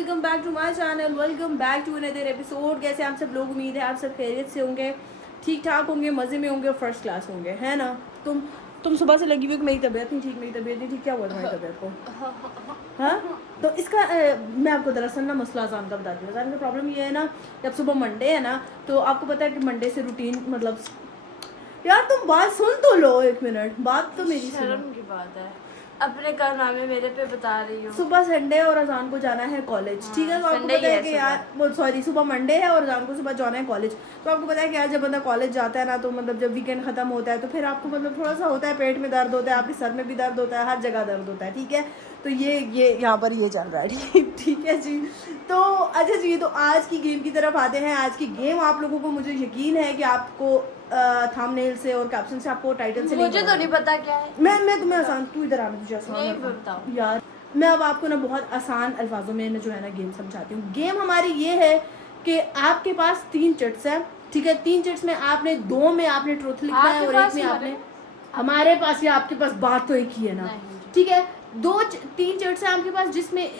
Welcome back to my channel, welcome back to another episode. कैसे आप सब लोग, उम्मीद है आप सब खैरियत से होंगे, ठीक ठाक होंगे, मज़े में होंगे, फर्स्ट क्लास होंगे, है ना। तुम सुबह से लगी हुई कि मेरी तबीयत नहीं ठीक, मेरी तबीयत नहीं ठीक। क्या हुआ तुम्हारी तबीयत को? हाँ, तो इसका मैं आपको दरअसल ना मसला अजान का बताती हूँ। अजान का प्रॉब्लम ये है ना, जब सुबह मंडे है ना, तो आपको पता है कि मंडे से रूटीन मतलब यार तुम बात सुन तो लो, एक मिनट बात तो मेरी शर्म की बात है, अपने कारनामे मेरे पे बता रही हूँ। सुबह संडे और अजान को जाना है कॉलेज, ठीक है। तो आपको पता है कि यार वो सॉरी सुबह मंडे है और अजान को सुबह जाना है कॉलेज। तो आपको पता है कि यार जब बंदा कॉलेज जाता है ना, तो मतलब जब वीकेंड खत्म होता है तो फिर आपको मतलब थोड़ा सा होता है, पेट में दर्द होता है, आपके सर में भी दर्द होता है, हर जगह दर्द होता है, ठीक है। तो ये यहाँ पर ये चल रहा है, ठीक है जी। तो अच्छा जी, तो आज की गेम की तरफ आते हैं। आज की गेम आप लोगों को, मुझे यकीन है कि आपको थंबनेल से और कैप्शन से, आपको टाइटल से मुझे तो नहीं पता क्या है। मैं तुम्हें आसान, तू इधर आना, तुझे आसान नहीं बताओ यार। मैं अब आपको ना बहुत आसान अल्फाजों में जो है ना गेम समझाती हूँ। गेम हमारी ये है कि आपके पास 3 चिट्स हैं, ठीक है। 3 चिट्स में आपने 2 में आपने ट्रुथ लिखना है और 1 में आपने, हमारे पास या आपके पास बात तो एक ही है ना, ठीक है। 3 चिट्स हैं आपके पास, जिसमें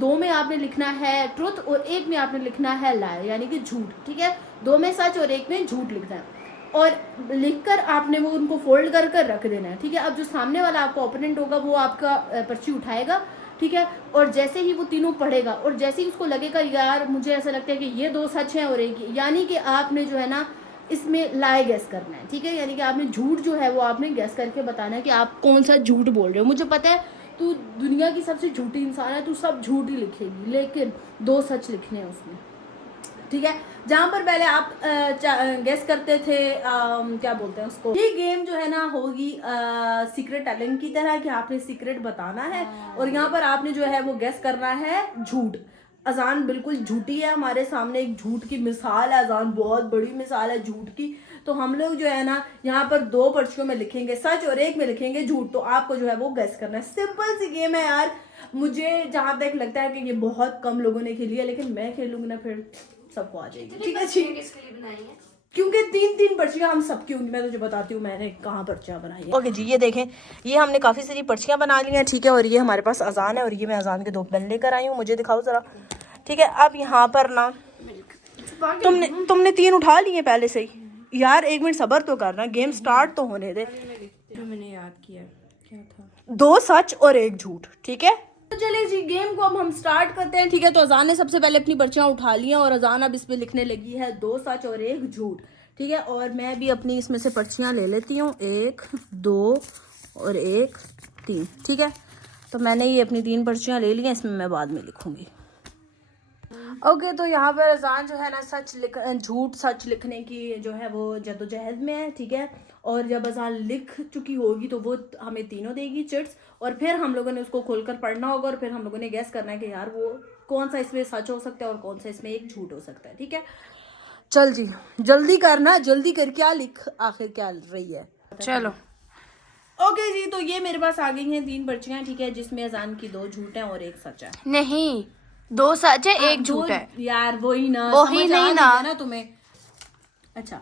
2 में आपने लिखना है ट्रुथ और 1 में आपने लिखना है लायर, यानी कि झूठ, ठीक है। 2 में सच और 1 में झूठ लिखना है और लिखकर आपने वो उनको फोल्ड कर कर रख देना है, ठीक है। अब जो सामने वाला आपका ओपोनेंट होगा वो आपका पर्ची उठाएगा, ठीक है। और जैसे ही वो तीनों पढ़ेगा और जैसे ही उसको लगेगा यार मुझे ऐसा लगता है कि ये 2 सच हैं और एक, यानी कि आपने जो है ना इसमें लाए गैस करना है, ठीक है। यानी कि आपने झूठ जो है वो आपने गैस करके बताना है कि आप कौन सा झूठ बोल रहे हो। मुझे पता है तू दुनिया की सबसे झूठी इंसान है, तू सब झूठ ही लिखेगी, लेकिन 2 सच लिखने हैं उसमें, ठीक है। जहां पर पहले आप गेस करते थे क्या बोलते हैं उसको, ये गेम जो है ना होगी सीक्रेट टेलिंग की तरह, कि आपने सीक्रेट बताना है और यहाँ पर आपने जो है वो गेस करना है झूठ। अजान बिल्कुल झूठी है, हमारे सामने एक झूठ की मिसाल है, अजान बहुत बड़ी मिसाल है झूठ की। तो हम लोग जो है ना यहाँ पर 2 पर्चियों में लिखेंगे सच और 1 में लिखेंगे झूठ। तो आपको जो है वो गेस करना है। सिंपल सी गेम है यार। मुझे जहां तक लगता है कि ये बहुत कम लोगों ने खेली है, लेकिन मैं खेलूंगी ना फिर सबको आ जाएगी, ठीक है। किसके लिए बनाई है? क्योंकि 3 पर्चियां हम सबकी होंगी। मैं तुझे बताती हूँ मैंने कहाँ पर्चियां बनाई है। ओके जी, ये देखें, ये हमने काफी सारी पर्चियां बना ली हैं, ठीक है। और ये हमारे पास अजान है और ये मैं अजान के 2 पेन लेकर आई हूँ, मुझे दिखाओ जरा, ठीक है। अब यहाँ पर ना तुमने 3 उठा लिए पहले से ही। यार 1 मिनट सब्र तो करना, गेम स्टार्ट तो होने दे। जो मैंने याद किया क्या था, 2 सच और 1 झूठ, ठीक है। तो चलिए जी, गेम को अब हम स्टार्ट करते हैं, ठीक है। तो अजान ने सबसे पहले अपनी पर्चियां उठा ली हैं और अजान अब इस पे लिखने लगी है 2 सच और 1 झूठ, ठीक है। और मैं भी अपनी इसमें से पर्चियां ले लेती हूँ, 1 2 और 1 3, ठीक है। तो मैंने ये अपनी 3 पर्चियां ले ली हैं, इसमें मैं बाद में लिखूंगी। ओके, तो यहाँ पर अजान जो है ना झूठ सच लिखने की जो है वो जद्दोजहद में है, ठीक है। और जब अजान लिख चुकी होगी तो वो हमें तीनों देगी चिट्स, और फिर हम लोगों ने उसको खोलकर पढ़ना होगा और फिर हम लोगों ने गैस करना है कि यार वो कौन सा इसमें सच हो सकता है और कौन सा इसमें एक झूठ हो सकता है, ठीक है। चल जी, जल्दी करना, जल्दी कर, क्या लिख आखिर क्या रही है, चलो। ओके जी, तो ये मेरे पास आ गई हैं 3 पर्चियां, ठीक है, जिसमें अजान की 2 झूठ है और 1 सच है। नहीं, 2 सच है, 1 झूठ है यार वही ना, वही नहीं ना तुम्हें। अच्छा,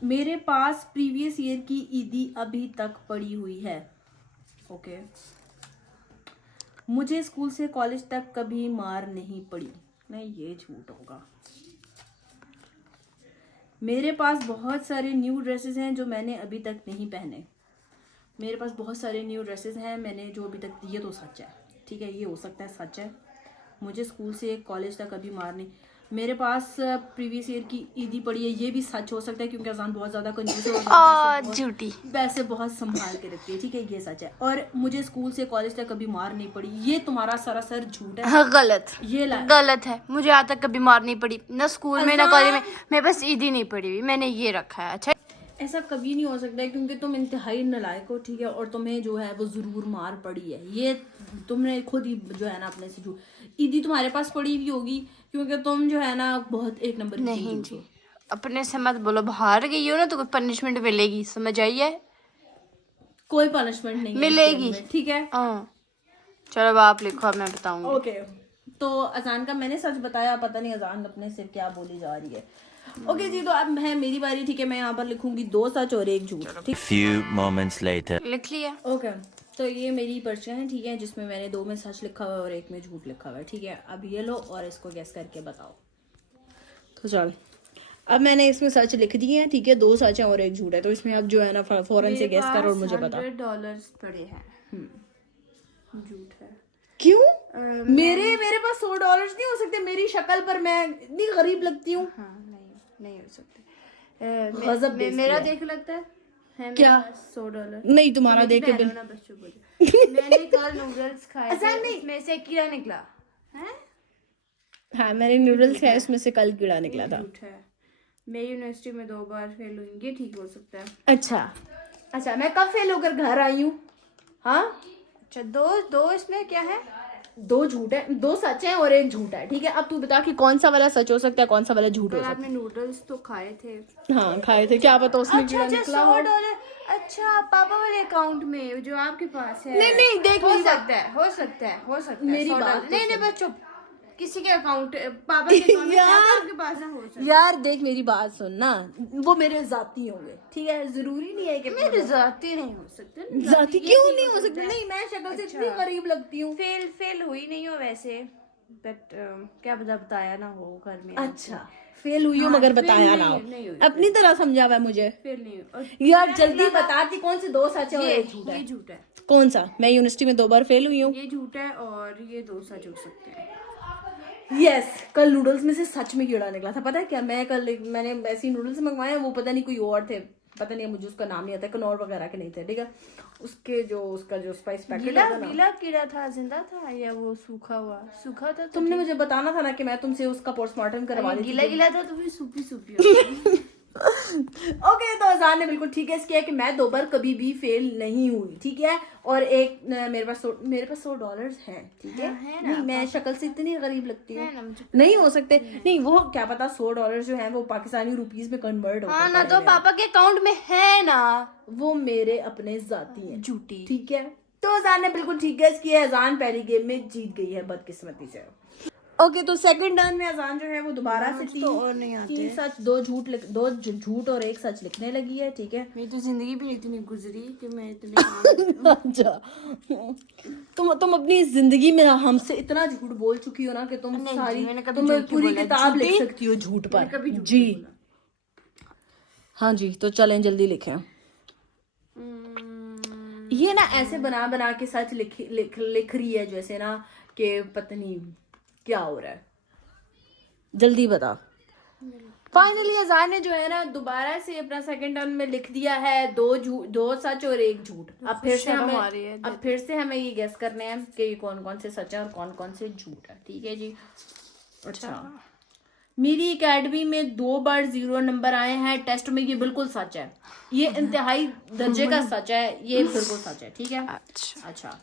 मेरे पास प्रीवियस ईयर की ईदी अभी तक पड़ी हुई है, ओके। मुझे स्कूल से कॉलेज तक कभी मार नहीं पड़ी, नहीं ये झूठ होगा। मेरे पास बहुत सारे न्यू ड्रेसेस हैं जो मैंने अभी तक नहीं पहने। मेरे पास बहुत सारे न्यू ड्रेसेस हैं मैंने जो अभी तक, ये तो सच है, ठीक है, ये हो सकता है सच है। मुझे स्कूल से कॉलेज तक अभी मार नहीं, मेरे पास प्रीवियस ईयर की ईदी पड़ी है, ये भी सच हो सकता है क्योंकि अजान बहुत ज़्यादा कंजूस है, झूठी वैसे बहुत संभाल के रखती है, ठीक है, ये सच है। और मुझे स्कूल से कॉलेज तक कभी मार नहीं पड़ी, ये तुम्हारा सरासर झूठ है। हाँ, गलत, ये गलत है। मुझे आज तक कभी मार नहीं पड़ी, ना स्कूल में ना कॉलेज में, मेरे पास ईदी नहीं पड़ी हुई, मैंने ये रखा है। अच्छा, ऐसा कभी नहीं हो सकता है क्योंकि तुम इंतहाई नालायक हो, ठीक है, और तुम्हें जो है वो जरूर मार पड़ी है, ये तुमने खुद ही जो है ना अपने से जो ईदी तुम्हारे पास पड़ी हुई होगी क्योंकि तुम जो है ना बहुत 1 नंबर की नहीं जी, अपने से मत बोलो, बाहर गई हो ना तो कोई पनिशमेंट मिलेगी, समझ आई है? कोई पनिशमेंट नहीं मिलेगी, ठीक है। चलो अब आप लिखो, अब मैं बताऊंगी। ओके, तो अजान का मैंने सच बताया, पता नहीं अजान अपने से क्या बोली जा रही है। ओके जी, तो अब है मेरी बारी, ठीक है। मैं यहाँ पर लिखूंगी 2 सच और 1 झूठ, ठीक। Few moments later. लिख लिया? ओके, तो ये मेरी पर्चियाँ हैं, ठीक है, जिसमें मैंने 2 में सच लिखा हुआ है और 1 में झूठ लिखा हुआ है, ठीक है। अब ये लो और इसको गैस करके बताओ। तो चल, अब मैंने इसमें सच लिख दिए हैं, ठीक है, 2 सच हैं और 1 झूठ है। तो इसमें अब जो है ना फौरन से गैस कर और मुझे बता। $100 पड़े हैं। झूठ है। क्यों? मेरे पास $100 नहीं हो सकते? मेरी शक्ल पर मैं इतनी गरीब लगती हूँ? हाँ, नहीं हो सकते। मेरा देख लगता है क्या? $100 नहीं, तुम्हारा देख के मैंने कल नूडल्स खाए थे, उसमें से कीड़ा निकला है। हाँ, मैंने नूडल्स खाए, उसमें से कल कीड़ा निकला था। झूठ है। मैं यूनिवर्सिटी में 2 बार फेल हुई, ये ठीक हो सकता है। अच्छा, मैं कब फेल होकर घर आई हूँ? हाँ, अच्छा, दो इसमें क्या है? 2 झूठ है, 2 सच है और 1 झूठ है, ठीक है। अब तू बता कि कौन सा वाला सच हो सकता है, कौन सा वाला झूठ हो सकता है। आपने नूडल्स तो खाए थे। हाँ, खाए थे, क्या पता उसमें कीड़ा निकला हो। $100। अच्छा, पापा वाले अकाउंट में जो आपके पास है। नहीं, देख, हो सकता है मेरी $100। बात तो नहीं बस चुप। किसी के अकाउंट, पापा के अकाउंट में आपके पास है, हो सकता है। यार देख, मेरी बात सुन ना, वो मेरे जाती होंगे, ठीक है, जरूरी नहीं है कि मेरे जाती नहीं हो सकते। जाती क्यों नहीं हो सकते? नहीं, मैं शक्ल से इतनी गरीब लगती हूँ। फेल हुई नहीं हो वैसे, बट क्या पता बताया ना हो घर में। अच्छा, फेल हुई हो मगर बताया ना हो, अपनी तरह समझा हुआ है मुझे। फेल नहीं हुई। यार जल्दी बताती, कौन से 2 सच है और 1 झूठ है? ये झूठ है। कौन सा? मैं यूनिवर्सिटी में 2 बार फेल हुई हूँ। ये झूठ है और ये 2 सच हो सकते हैं। यस, कल नूडल्स में से सच में कीड़ा निकला था। पता है क्या, मैंने ऐसी नूडल्स मंगवाए, वो पता नहीं कोई और थे, पता नहीं, मुझे उसका नाम नहीं आता, कनौर वगैरह के नहीं थे, ठीक है। उसका जो स्पाइस पैकेट था ना, गीला कीड़ा था, जिंदा था या वो सूखा था? तुमने मुझे बताना था ना कि मैं तुमसे उसका पोस्टमार्टम करवा ली। गीला था तो फिर सूपी ओके, तो अजान ने बिल्कुल ठीक है किया कि मैं 2 बार कभी भी फेल नहीं हुई, ठीक है। और एक मेरे पास $100 है, ठीक है। नहीं, मैं शक्ल से इतनी गरीब लगती हूँ, नहीं हो सकते। नहीं, वो क्या पता $100 जो है वो पाकिस्तानी रुपीस में कन्वर्ट होता है ना, तो पापा के अकाउंट में है ना, वो मेरे अपने जाती हैं, झूठी, ठीक है। तो अजान ने बिल्कुल ठीक है किया, अजान पहली गेम में जीत गई है बदकिस्मती से। ओके, तो सेकंड टर्न में अजान जो है वो दोबारा से 3 सच 2 झूठ और 1 सच लिखने लगी है, ठीक है। मेरी तो जिंदगी भी इतनी गुजरी कि मैं इतने अच्छा, तुम अपनी जिंदगी में हमसे इतना झूठ बोल चुकी हो ना कि तुम पूरी किताब लिख सकती हो झूठ पर। जी हाँ जी, तो चलें जल्दी लिखें। ये ना ऐसे बना के सच लिख रही है जैसे ना कि पता नहीं क्या हो रहा है, जल्दी बता। फाइनली अजान ने जो है ना दोबारा से अपना सेकंड टर्न में लिख दिया है 2 सच और 1 झूठ। अब फिर से हमें ये गेस करने हैं कि ये कौन कौन से सच है और कौन कौन से झूठ है, ठीक है जी। अच्छा, मेरी एकेडमी में 2 बार 0 नंबर आए हैं टेस्ट में, ये बिल्कुल सच है, ये इंतहाई दर्जे का सच है, ये बिल्कुल सच है, ठीक है। अच्छा,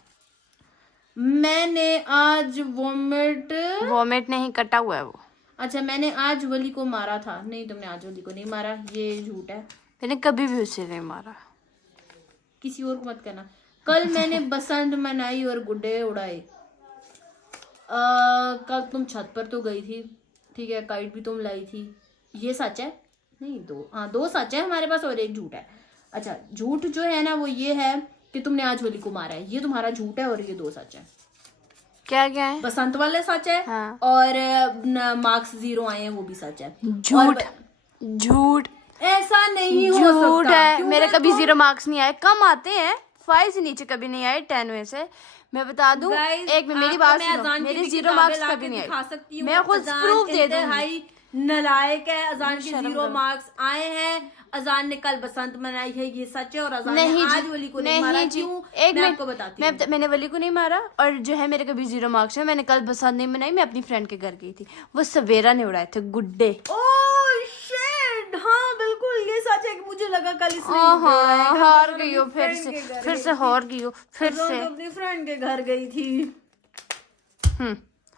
मैंने आज वोमिट नहीं, कटा हुआ है वो। अच्छा, मैंने आज वली को मारा था। नहीं, तुमने आज वली को नहीं मारा, ये झूठ है, मैंने कभी भी उसे नहीं मारा। किसी और को मत कहना। कल मैंने बसंत मनाई और गुड्डे उड़ाए। कल तुम छत पर तो गई थी, ठीक है, काइट भी तुम लाई थी, ये सच है। नहीं, 2 सच है हमारे पास और 1 झूठ है। अच्छा, झूठ जो है ना वो ये है कि तुमने आज वली को मारा है, ये तुम्हारा झूठ है और ये 2 सच है। क्या है? बसंत वाले सच है। हाँ। और मार्क्स 0 आए हैं वो भी सच है। झूठ ऐसा नहीं हो सकता। झूठ है, मेरे कभी 0 मार्क्स नहीं आए, कम आते हैं, 5 से नीचे कभी नहीं आए 10 में से। मैं बता दूं, एक में मेरी बात सुनो, मेरे 0 मार्क्स कभी नहीं आए, मैं खुद प्रूफ दे दूंगी। नलायक है, अजान के 0 मार्क्स आए हैं। अजान ने कल बसंत मनाई है, ये सच है, और अजान ने आज वली को नहीं मारा। क्यों? मैं आपको बताती हूँ। मैंने वली को नहीं मारा और जो है मेरे कभी 0 मार्क्स है। मैंने कल बसंत नहीं मनाई, मैं अपनी फ्रेंड के घर गई थी, वो सवेरा ने उड़ाए थे गुड्डे। ओह शिट, हाँ बिल्कुल ये सच है कि मुझे लगा कल इसने हार गई हो, फिर से हार गई हो, फिर से अपनी फ्रेंड के घर गई थी।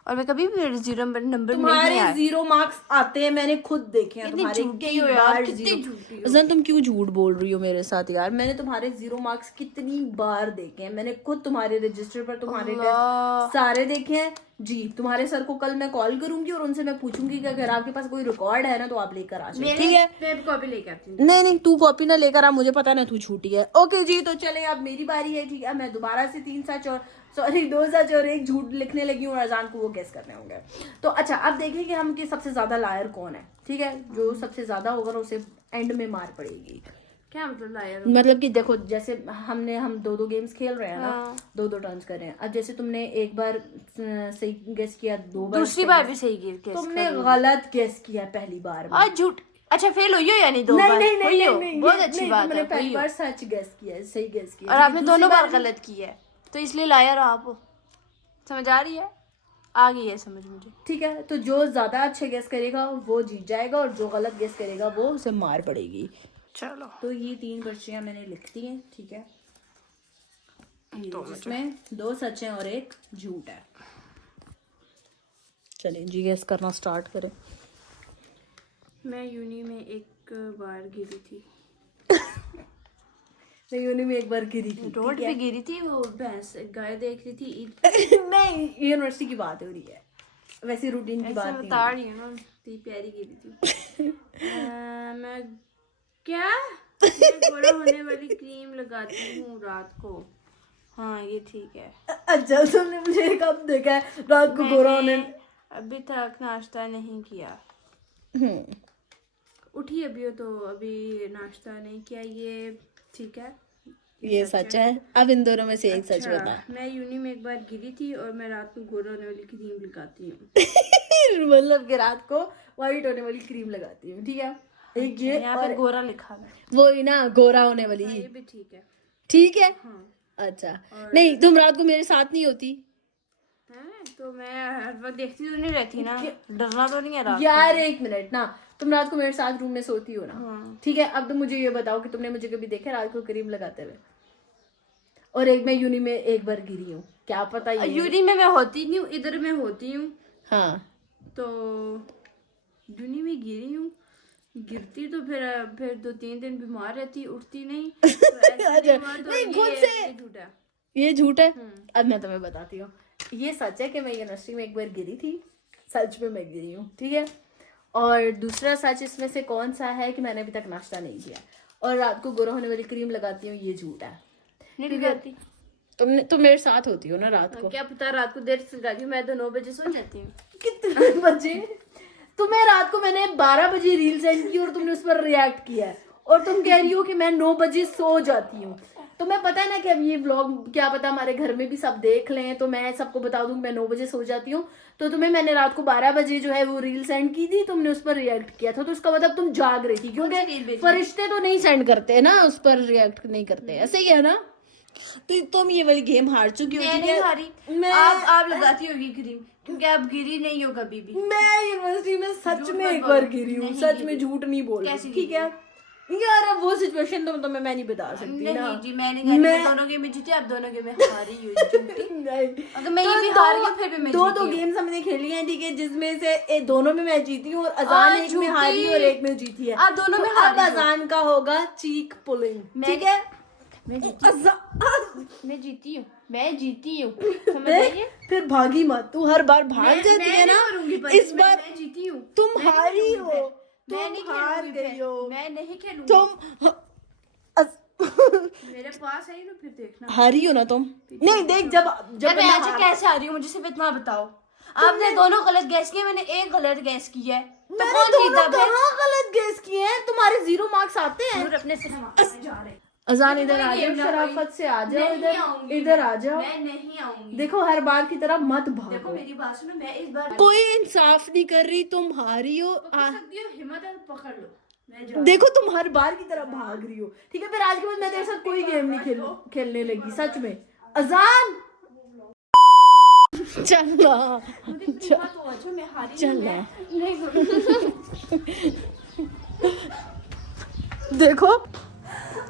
और मैं कभी भी 0 नंबर तुम्हारे 0 मार्क्स आते हैं, मैंने खुद देखे हैं तुम्हारे कई बार 0। अज़न तुम क्यों झूठ बोल रही हो मेरे साथ यार? मैंने तुम्हारे 0 मार्क्स कितनी बार देखे हैं, मैंने खुद तुम्हारे रजिस्टर पर तुम्हारे टेस्ट सारे देखे हैं। जी तुम्हारे सर को कल मैं कॉल करूंगी और उनसे मैं पूछूंगी कि अगर आपके पास कोई रिकॉर्ड है ना तो आप लेकर आ जाओ, ठीक है? मैं कॉपी लेकर आती हूँ। नहीं तू कॉपी ना लेकर आ, मुझे पता ना तू छूटी है। ओके जी, तो चले अब मेरी बारी है, ठीक है? मैं दोबारा से 3 सच और 2 सच और 1 झूठ लिखने लगी हूँ और अजान को वो गेस करने होंगे। तो अच्छा, अब देखें कि हम कि सबसे ज्यादा लायर कौन है, ठीक है? जो सबसे ज्यादा होगा ना उसे एंड में मार पड़ेगी। क्या मतलब लायर? मतलब कि देखो, जैसे हम 2 गेम्स खेल रहे हैं ना, 2 टर्न्स कर रहे हैं। अब जैसे तुमने एक बार सही गेस किया, 2 बार दूसरी बार भी सही गेस तुमने गलत गेस किया पहली बार में। आज झूठ। अच्छा फेल हुई हो यानी 2 बार? नहीं, बहुत अच्छी बात है। मैंने पहली बार सच गेस किया है, सही गेस किया और आपने दोनों बार गलत किया है, तो इसलिए लायर आप। समझ आ रही है? आ गई है समझ मुझे। ठीक है, तो जो ज्यादा अच्छे गेस करेगा वो जीत जाएगा और जो गलत गेस करेगा वो उसे मार पड़ेगी। चलो, तो ये 3 पर्चियां मैंने लिख दी हैं, ठीक है? जिसमें 2 सच हैं और 1 झूठ है। चलिए जी, गेस करना स्टार्ट करें। मैं यूनी में एक बार गिरी थी। मैं यूनी में एक बार गिरी थी, रोड पे गिरी थी, वो भैंस गाय देख रही थी। नहीं, यूनिवर्सिटी की बात हो रही है, वैसे रूटीन की बात बता रही हूँ ना, इतनी प्यारी गिरी थी। मैं क्या गोरा होने वाली क्रीम लगाती हूँ रात को। हाँ ये ठीक है। अच्छा, तुमने मुझे कब देखा है रात को गोरा होने? अभी तक नाश्ता नहीं किया। उठी अभी हो तो अभी नाश्ता नहीं किया, ये ठीक है? ये सच है। अब इन दोनों में से एक सच बता। मैं यूनी में एक बार गिरी थी और मैं रात को गोरा होने वाली क्रीम लगाती हूँ। मतलब कि रात को व्हाइट होने वाली क्रीम लगाती हूँ, ठीक है? एक ये यहाँ पे गोरा लिखा है, वो ही ना, गोरा होने वाली। ये भी ठीक है। ठीक है, हाँ। अच्छा। नहीं, तुम रात को मेरे साथ नहीं होती है तो मैं हर वक्त देखती तो नहीं रहती ना, डरना तो नहीं है रात यार। 1 मिनट ना, तुम रात को मेरे साथ रूम में सोती हो ना? हाँ। ठीक है, अब तुम मुझे ये बताओ कि तुमने मुझे कभी देखा रात को क्रीम लगाते हुए? और एक मैं यूनी में एक बार गिरी हूँ, क्या पता ये यूनी में मैं होती नहीं हूँ, इधर मैं होती हूँ। हाँ, तो यूनी में गिरी हूँ, गिरती तो फिर 2-3 दिन बीमार रहती, उठती नहीं। तो ऐसा हुआ, तो नहीं, खुद से ये झूठ है। ये झूठ है। अब मैं तुम्हें बताती हूँ, ये सच है कि मैं यूनिवर्सिटी में एक बार गिरी थी, सच में मैं गिरी हूँ, ठीक है? और दूसरा सच इसमें से कौन सा है कि मैंने अभी तक नाश्ता नहीं किया और रात को गोरा होने वाली क्रीम लगाती हूँ, ये झूठ है। नहीं लगाती। तुम मेरे साथ होती हो ना रात को? क्या पता, रात को देर से लगाती हूँ, मैं तो 9 बजे सो जाती हूँ। कितने बजे? तुम्हें रात को मैंने 12 बजे रील सेंड की और तुमने उस पर रिएक्ट किया है और तुम कह रही हो कि मैं 9 बजे सो जाती हूँ। तुम्हें पता है ना कि अब ये व्लॉग क्या पता हमारे घर में भी सब देख लें, तो मैं सबको बता दूं मैं 9 बजे सो जाती हूँ। तो तुम्हें मैंने रात को 12 बजे जो है वो रील सेंड की थी, तुमने उस पर रिएक्ट किया था, तो उसका मतलब तुम जाग रही थी, क्योंकि फरिश्ते तो नहीं सेंड करते ना, उस पर रिएक्ट नहीं करते, ऐसे ही है ना? तो तुम ये वाली गेम हार चुकी हो। मैं नहीं हारी, आप लगाती होगी क्रीम, क्योंकि आप गिरी नहीं हो कभी भी। मैं यूनिवर्सिटी में सच में एक बार गिरी हूँ, सच में, झूठ नहीं बोल रही, ठीक है यार? अब वो सिचुएशन तो मैं नहीं बता सकती ना। जी मैं दोनों गेम में जीती, आप दोनों गेम में हारी हुई। अगर मैं ये भी हार गई फिर भी मैं दो गेम्स हमने खेली हैं, ठीक है? जिसमें से दोनों में मैं जीती हूँ और अजान एक में हारी और एक में जीती है। आप दोनों में हारी। अब अजान का होगा चीक पुलिंग, ठीक है? मैं जीती हूँ, मैं जीती हूँ। समझ आइए? फिर भागी मत, तू हर बार भाग जाती है ना। इस बार मैं जीती हूँ, तुम हारी हो, मैं नहीं हार गई हो, मैं नहीं खेलूंगी। तुम मेरे पास है तो फिर देखना। हारी हो ना तुम। नहीं देख, जब मैं आज कैसे हारी हूँ, मुझे सिर्फ इतना बताओ। आपने दोनों गलत गैस किए, मैंने एक गलत गैस किया है, तो कौन जीता? कहाँ गलत गैस किए हैं? तुम्हारे 0 मार्क्स आते हैं। अपने से जा रहे। अजान इधर आ जाओ, शराफत से आ जाओ, इधर आ जाओ। मैं नहीं आऊंगी। देखो हर बार की तरह मत भागो। देखो मेरी बात सुनो, मैं इस बार कोई इंसाफ नहीं कर रही, तुम हारी हो। हिम्मत है तो पकड़ लो। देखो तुम हर बार की तरह भाग रही हो, ठीक है? फिर आज के बाद मैं तेरे साथ कोई गेम नहीं खेलने लगी, सच में। अजान चल देखो,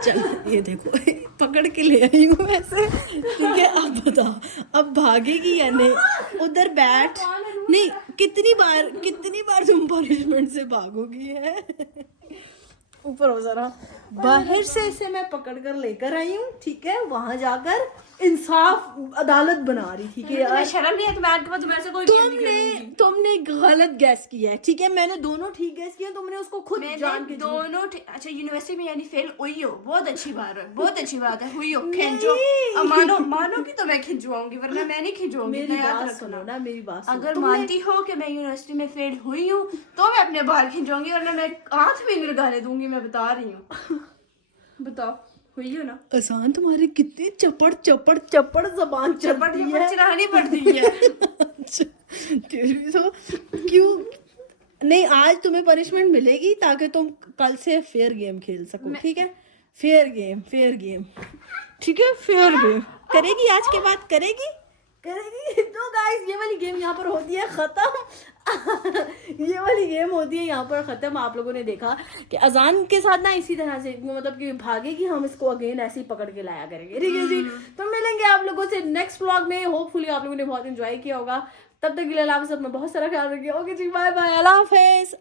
चल ये देखो पकड़ के ले आई हूँ वैसे, ठीक है? अब बता, अब भागेगी या नहीं? उधर बैठ। नहीं, कितनी बार तुम पनिशमेंट से भागोगी? है ऊपर हो जरा। बाहर से इसे मैं पकड़ कर लेकर आई हूँ, ठीक है? वहां जाकर इंसाफ अदालत बना रही थी कि यार शर्म नहीं है तुम्हें के पास वैसे कोई गेम नहीं खेलूंगी। तुमने गलत गैस किया है, ठीक है, मैंने दोनों ठीक गैस किया, तुमने उसको खुद जान के दोनों अच्छा यूनिवर्सिटी में यानी फेल हुई हो, बहुत अच्छी बात है, बहुत अच्छी बात है, हुई हो, खिंचो। मानो कि तो मैं खिंचवाऊंगी, वरना मैं नहीं खिंचवाऊंगी। मेरी बात सुनो ना, मेरी बात सुनो। अगर मानती हो कि मैं यूनिवर्सिटी में फेल हुई हूँ तो मैं अपने बाल खिंचवाऊंगी, वरना मैं हाथ भी नहीं लगाने दूंगी, मैं बता रही हूँ। बताओ हुई हो ना। अजान तुम्हारी कितनी चपड़ चपड़ चपड़ जबान चपड़ चढ़ानी पड़ती है। तेरी तो क्यों नहीं, आज तुम्हें पनिशमेंट मिलेगी ताकि तुम कल से फेयर गेम खेल सको, ठीक है, फेयर गेम ठीक है, फेयर गेम करेगी आज के बाद, करेगी। तो गाइस ये वाली गेम यहाँ पर होती है खत्म। ये वाली गेम होती है यहाँ पर खत्म। आप लोगों ने देखा कि अजान के साथ ना इसी तरह से मतलब कि भागेगी, हम इसको अगेन ऐसे ही पकड़ के लाया करेंगे, ठीक है जी। तो मिलेंगे आप लोगों से नेक्स्ट व्लॉग में, होपफुली आप लोगों ने बहुत एंजॉय किया होगा। तब तक के लिए अल्लाह हाफ़िज़, अपना बहुत सारा ख्याल रखिए। ओके जी, बाय बाय, अल्लाह हाफ़िज़।